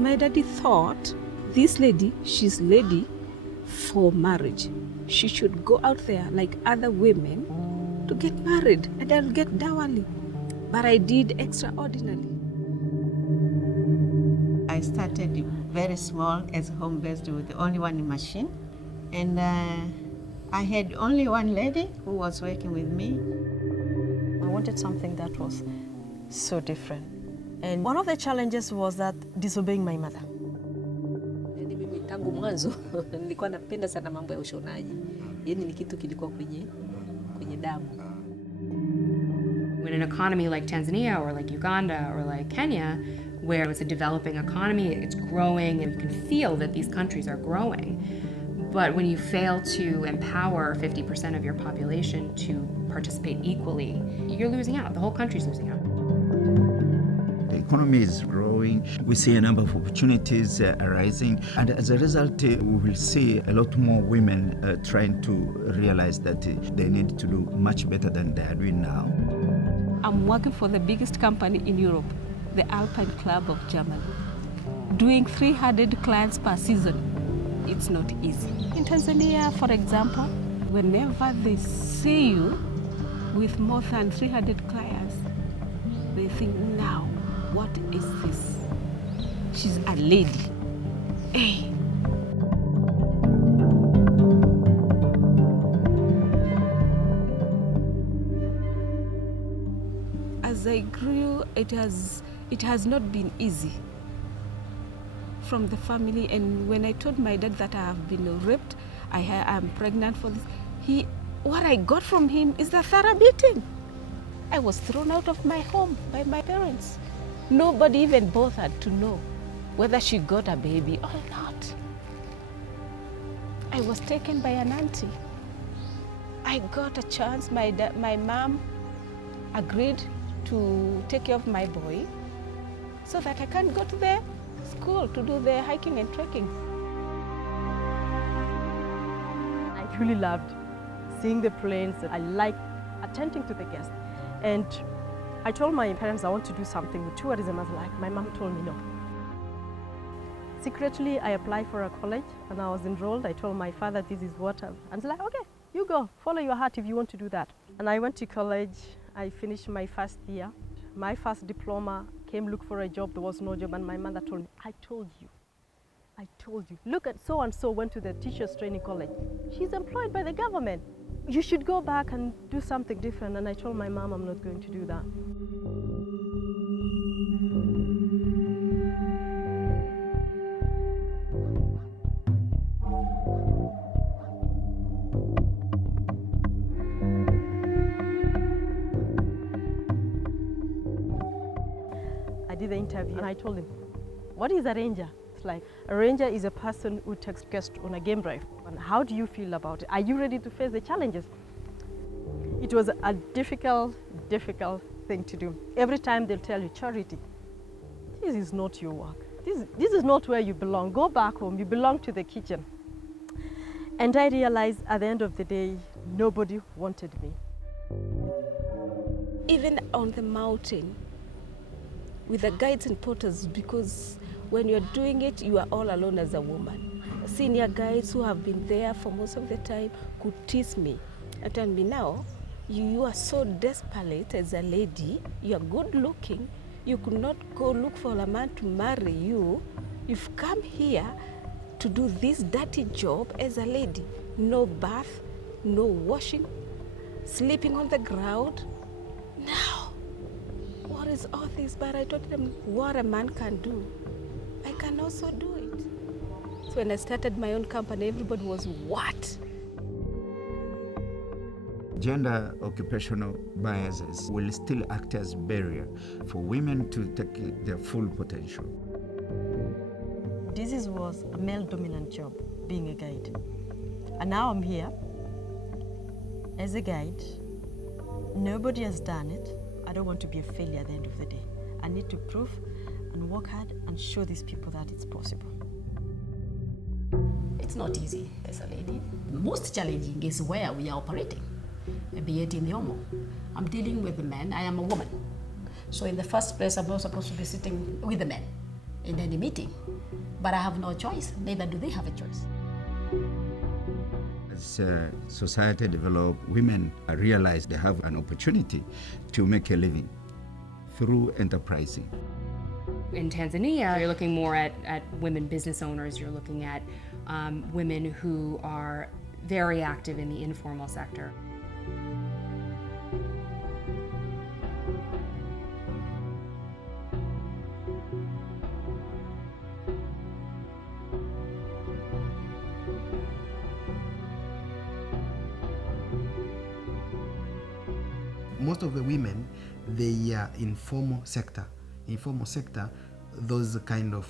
My daddy thought this lady, she's ready for marriage. She should go out there like other women to get married and I'll get dowry. But I did extraordinarily. I started very small as home-based with only one machine. And I had only one lady who was working with me. I wanted something that was so different. And one of the challenges was that disobeying my mother. Mimi tangu mwanzo nilikuwa napenda sana mambo ya ushonaji. Yaani ni kitu kilikuwa kwenye damu. When an economy like Tanzania or like Uganda or like Kenya, where it's a developing economy, it's growing and you can feel that these countries are growing. But when you fail to empower 50% of your population to participate equally, you're losing out. The whole country's losing out. The economy is growing. We see a number of opportunities arising. And as a result, we will see a lot more women trying to realize that they need to do much better than they are doing now. I'm working for the biggest company in Europe, the Alpine Club of Germany. Doing 300 clients per season, it's not easy. In Tanzania, for example, whenever they see you with more than 300 clients, they think, now, what is this? She's a lady. Hey. As I grew, it has not been easy from the family. And when I told my dad that I have been raped, I'm pregnant for this, what I got from him is the thorough beating. I was thrown out of my home by my parents. Nobody even bothered to know whether she got a baby or not. I was taken by an auntie. I got a chance. My mom agreed to take care of my boy so that I can go to the school to do the hiking and trekking. I truly loved seeing the planes. I liked attending to the guests. And I told my parents I want to do something with tourism. I was like, my mom told me no. Secretly, I applied for a college and I was enrolled. I told my father this is what and he's like, okay, you go, follow your heart if you want to do that. And I went to college. I finished my first year. My first diploma, came look for a job, there was no job, and my mother told me, I told you. Look at so-and-so went to the teacher's training college. She's employed by the government. You should go back and do something different. And I told my mom I'm not going to do that. I did the interview and I told him, what is a ranger? It's like, a ranger is a person who takes guests on a game drive. And how do you feel about it? Are you ready to face the challenges? It was a difficult thing to do. Every time they'll tell you, Charity, this is not your work. This is not where you belong. Go back home, you belong to the kitchen. And I realized at the end of the day, nobody wanted me. Even on the mountain, with the guides and porters, because when you're doing it, you are all alone as a woman. Senior guides who have been there for most of the time could tease me and tell me, now, you are so desperate as a lady, you are good looking, you could not go look for a man to marry you. You've come here to do this dirty job as a lady. No bath, no washing, sleeping on the ground. Now, what is all this? But I told them what a man can do, I can also do it. So when I started my own company, everybody was, what? Gender occupational biases will still act as barrier for women to take their full potential. This was a male-dominant job, being a guide. And now I'm here as a guide. Nobody has done it. I don't want to be a failure at the end of the day. I need to prove and work hard and show these people that it's possible. It's not easy as a lady. Most challenging is where we are operating, be it in the home. I'm dealing with the men, I am a woman. So in the first place, I'm not supposed to be sitting with the men. in any meeting. But I have no choice, neither do they have a choice. As society develops, women realize they have an opportunity to make a living through enterprising. In Tanzania, you're looking more at women business owners, you're looking at women who are very active in the informal sector. Most of the women, they are informal sector. Informal sector, those kind of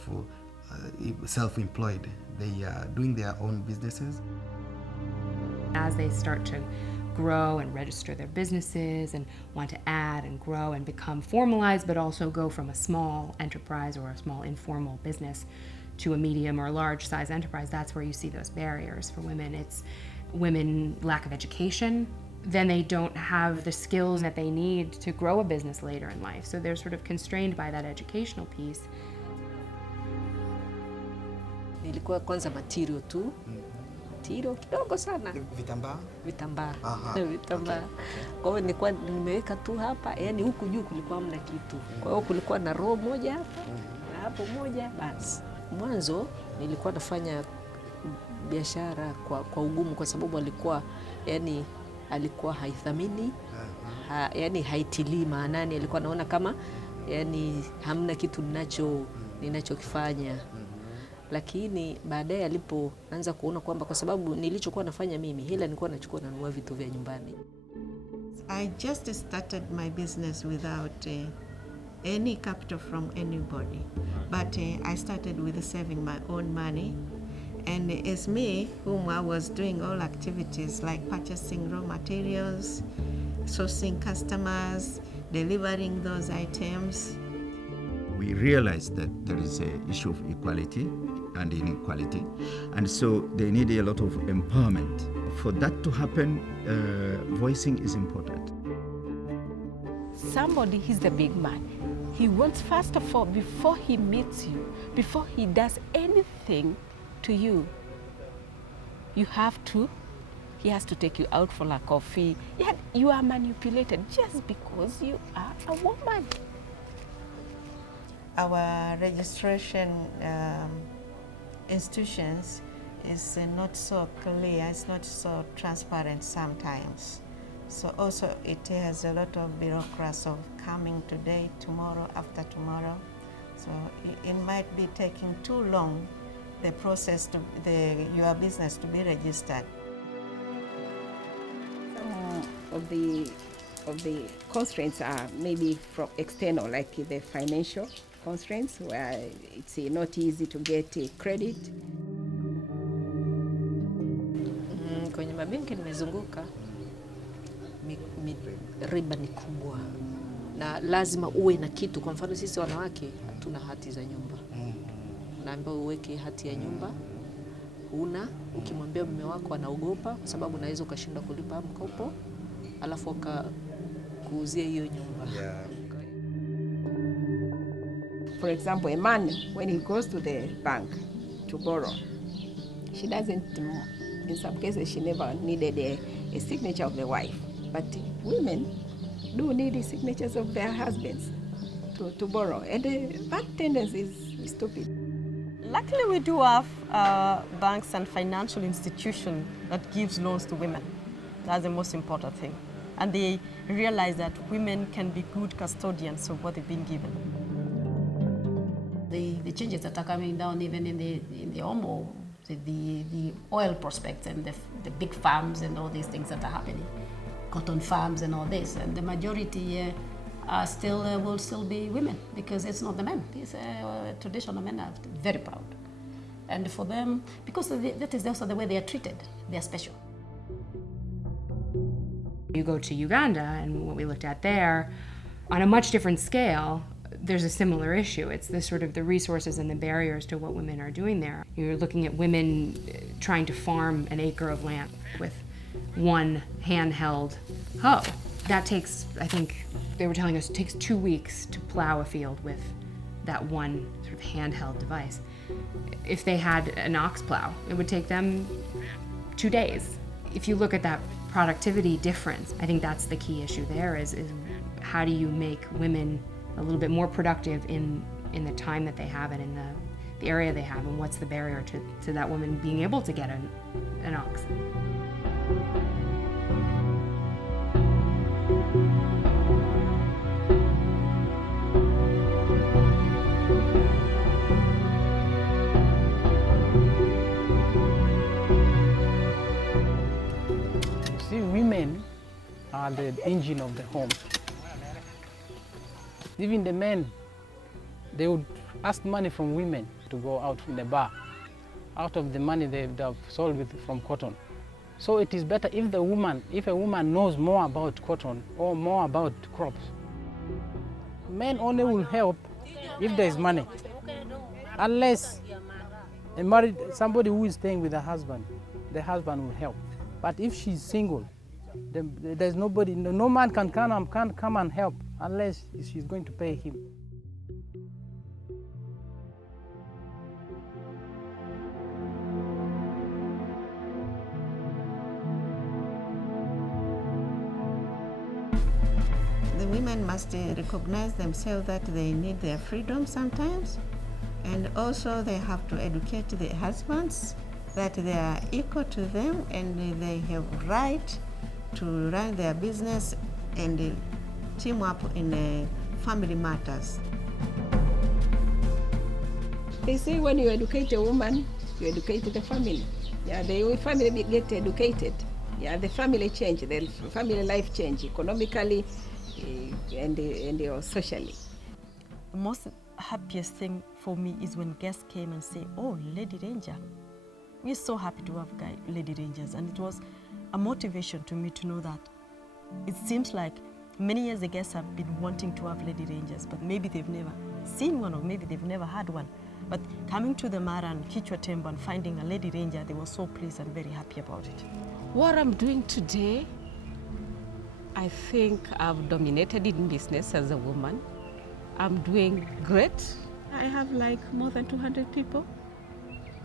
self-employed. They are doing their own businesses. As they start to grow and register their businesses and want to add and grow and become formalized, but also go from a small enterprise or a small informal business to a medium or large size enterprise, that's where you see those barriers for women. It's women lack of education, then they don't have the skills that they need to grow a business later in life. So they're sort of constrained by that educational piece. Nilikuwa kwanza material tu. Material kidogo sana. Vitambaa? Vitambaa. Okay. Kwa hiyo nilikuwa nimeweka tu hapa, yani huku juu kulikuwa hamna kitu. Kwa hiyo kulikuwa na row moja hapa na hapo moja basi. Mwanzo nilikuwa nafanya biashara kwa ugumu kwa sababu alikuwa haithamini, yani haitilii maanani, alikuwa naona kama yani hamna kitu ninachokifanya. Lakini baadaye alipoanza kuona kwamba kwa sababu nilichokuwa nafanya mimi, hela nilikuwa nachukua nanunua vitu vya nyumbani. I just started my business without any capital from anybody. But I started with saving my own money. And it's me whom I was doing all activities like purchasing raw materials, sourcing customers, delivering those items. We realized that there is an issue of equality and inequality, and so they need a lot of empowerment. For that to happen, voicing is important. Somebody, he's the big man. He wants, first of all, before he meets you, before he does anything to you, he has to take you out for a coffee. Yet you are manipulated just because you are a woman. Our registration institutions is not so clear, it's not so transparent sometimes. So also it has a lot of bureaucracy of coming today, tomorrow, after tomorrow. So it might be taking too long, the process your business to be registered. Some of the constraints are maybe from external, like the financial constraints, where it's not easy to get a credit. Kwenye mabenki nimezunguka, riba ni kubwa na lazima uwe na kitu. Kwa mfano sisi wanawake hatuna hati za nyumba. Naambiwa uweke hati ya nyumba, ukimwambia mume wako anaogopa kwa sababu unaweza ukashinda kulipa mkopo alafu kuuzia hiyo nyumba. Yeah. For example, a man, when he goes to the bank to borrow, she doesn't, in some cases, she never needed a signature of the wife. But women do need the signatures of their husbands to borrow. And that tendency is stupid. Luckily, we do have banks and financial institutions that gives loans to women. That's the most important thing. And they realize that women can be good custodians of what they've been given. The changes that are coming down even in the Omo, the oil prospects and the big farms and all these things that are happening, cotton farms and all this, and the majority will still be women because it's not the men. These traditional men are very proud, and for them, because that is also the way they are treated, they are special. You go to Uganda, and what we looked at there, on a much different scale, there's a similar issue. It's the resources and the barriers to what women are doing there. You're looking at women trying to farm an acre of land with one handheld hoe. That takes, I think they were telling us, it takes 2 weeks to plow a field with that one sort of handheld device. If they had an ox plow, it would take them 2 days. If you look at that productivity difference, I think that's the key issue there is how do you make women a little bit more productive in the time that they have and in the area they have, and what's the barrier to that woman being able to get an ox. See, women are the engine of the home. Even the men, they would ask money from women to go out in the bar. Out of the money they have sold from cotton. So it is better if a woman knows more about cotton or more about crops. Men only will help if there is money. Unless somebody who is staying with the husband will help. But if she's single, there's nobody, no man can come and help unless she's going to pay him. The women must recognize themselves that they need their freedom sometimes, and also they have to educate their husbands that they are equal to them and they have right to run their business and team up in family matters. They say when you educate a woman, you educate the family. Yeah, the family get educated. Yeah, the family change, the family life change economically and socially. The most happiest thing for me is when guests came and say, "Oh, Lady Ranger." We're so happy to have Lady Rangers, and it was a motivation to me to know that it seems like many years the guests have been wanting to have Lady Rangers, but maybe they've never seen one or maybe they've never had one. But coming to the Mara and Kichwa Tembo and finding a Lady Ranger, they were so pleased and very happy about it. What I'm doing today, I think I've dominated in business as a woman. I'm doing great. I have like more than 200 people.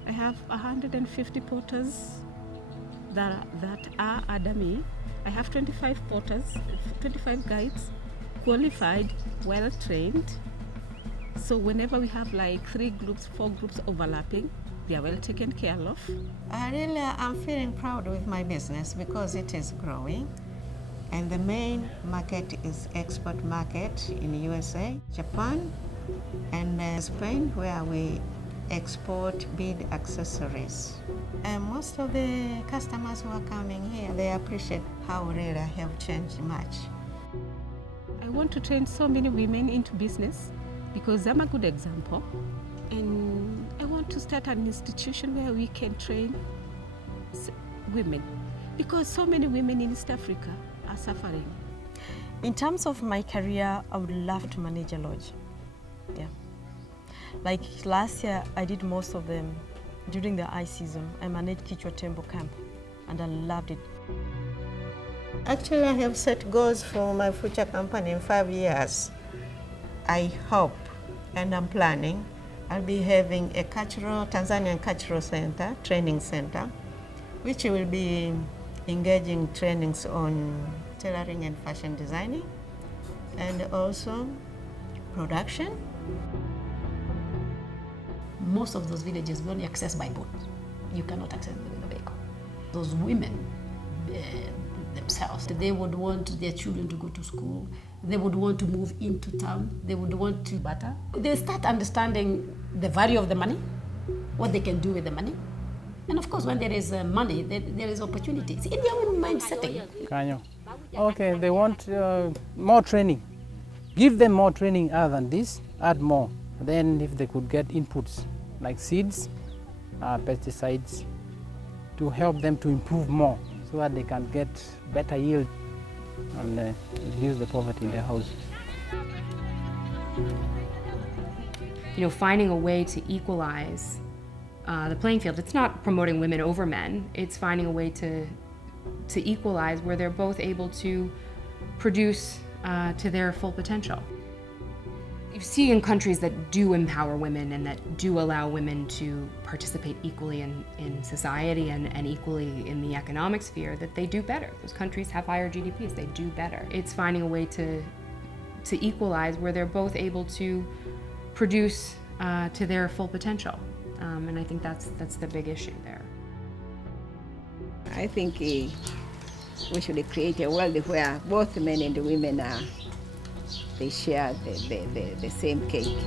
I have 150 porters that are under me. I have 25 porters, 25 guides, qualified, well trained. So whenever we have like 3 groups, 4 groups overlapping, they are well taken care of. I'm feeling proud with my business because it is growing. And the main market is export market in USA, Japan, and Spain, where we export bead accessories. And most of the customers who are coming here, they appreciate how really I have changed much. I want to train so many women into business because I'm a good example. And I want to start an institution where we can train women because so many women in East Africa are suffering. In terms of my career, I would love to manage a lodge. Yeah. Like last year, I did most of them during the high season. I managed Kichwa Tembo camp and I loved it. Actually, I have set goals for my future company in 5 years. I hope, and I'm planning, I'll be having a Tanzanian cultural center, training center, which will be engaging trainings on tailoring and fashion designing, and also production. Most of those villages were only accessed by boat. You cannot access them with a vehicle. Those women themselves, they would want their children to go to school. They would want to move into town. They would want to barter. They start understanding the value of the money, what they can do with the money. And of course, when there is money, there is opportunity. It's in their own mind setting. Kanyo. Okay, they want more training. Give them more training other than this, add more. Then if they could get inputs like seeds, pesticides, to help them to improve more so that they can get better yield and reduce the poverty in their houses. You know, finding a way to equalize the playing field. It's not promoting women over men. It's finding a way to equalize where they're both able to produce to their full potential. You see in countries that do empower women and that do allow women to participate equally in society and equally in the economic sphere, that they do better. Those countries have higher GDPs, they do better. It's finding a way to equalize where they're both able to produce to their full potential. And I think that's the big issue there. I think we should create a world where both men and women they share the same cake.